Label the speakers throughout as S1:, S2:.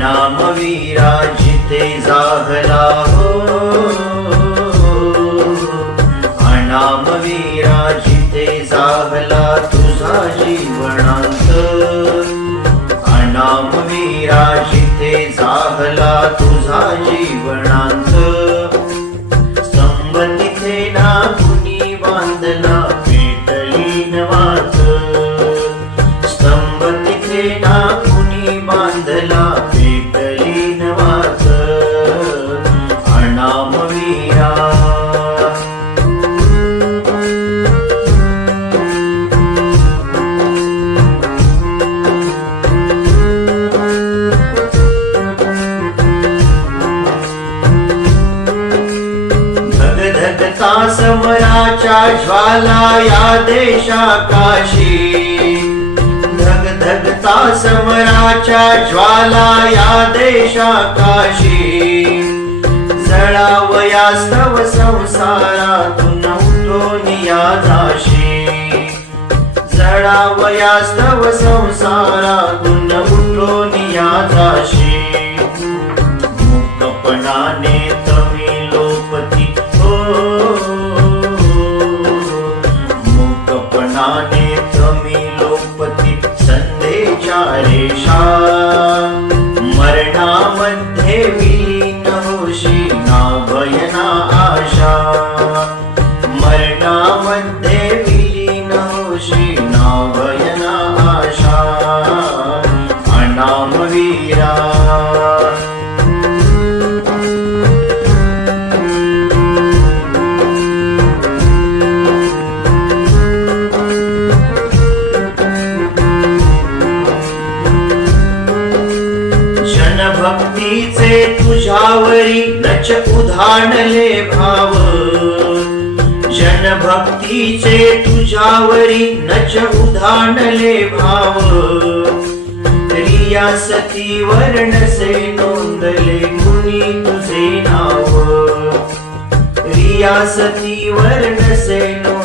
S1: नाम विराजिते जाहला हो। अनाम विराजिते जाहला तुझा जीवना समराच्या ज्वाला या देशाकाशी. धग धगता समराच्या ज्वाला या देशाकाशी. जळावयास्तव संसारातून उठोनिया जाशी. जळावयास्तव संसारातून उठोनिया जाशी. मुक्तपणाने भक्तीचे तुझ्यावरी नच उधाणले भाव. जनभक्तीचे तुझ्यावरी नच उधाणले भाव. रिया रियासती वर्णसे नोंदले मुनी तुझे नाव. रिया रियासती वर्णसे नोंदले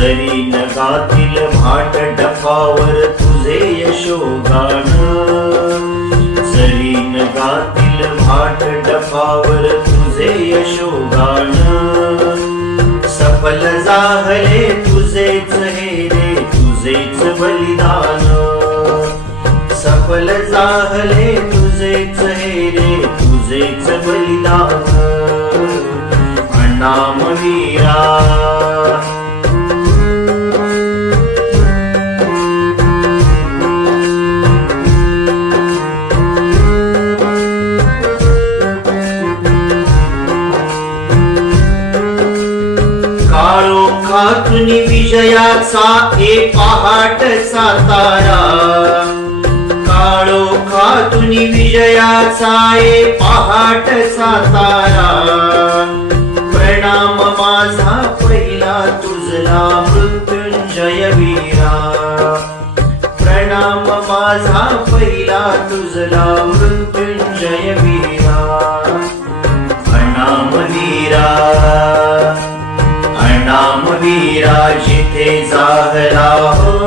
S1: जरी नगातील भाट डफावर तुझे यशोगान. जरी नगातील भाट डफावर तुझे यशोगान. सफल जाहले तुझेच हे रे तुझेच बलिदान. सफल जाहले तुझेच हे रे तुझेच बलिदान. अनामवीरा काळो खातुनी विजयाचा ए पहाटचा तारा काळो खातुनी विजयाचा ए पहाटचा तारा प्रणाम माझा पहिला तुझला मृत्युंजय वीरा. प्रणाम माझा पहिला तुझला मृत्युंजय वीरा. जिथे हो.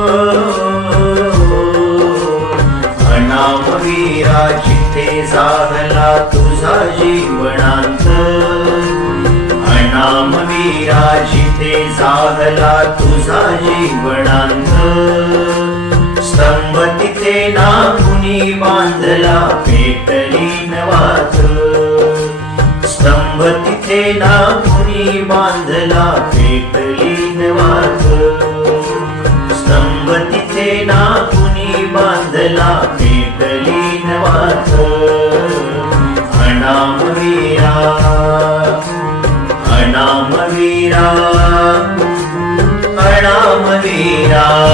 S1: अनाम वीरा जिथे जाहला तुझा जीवनांत. अनामवीरा जिथे जाहला तुझा जीवनांत. स्तंभ तिथे ना कुणी बांधला पेटली नवात. स्तंभ तिथे ना कुणी बांधला पेटली नवात. कमलाती दलीनवाच अनामवीरा। अनामवीरा। अनामवीरा।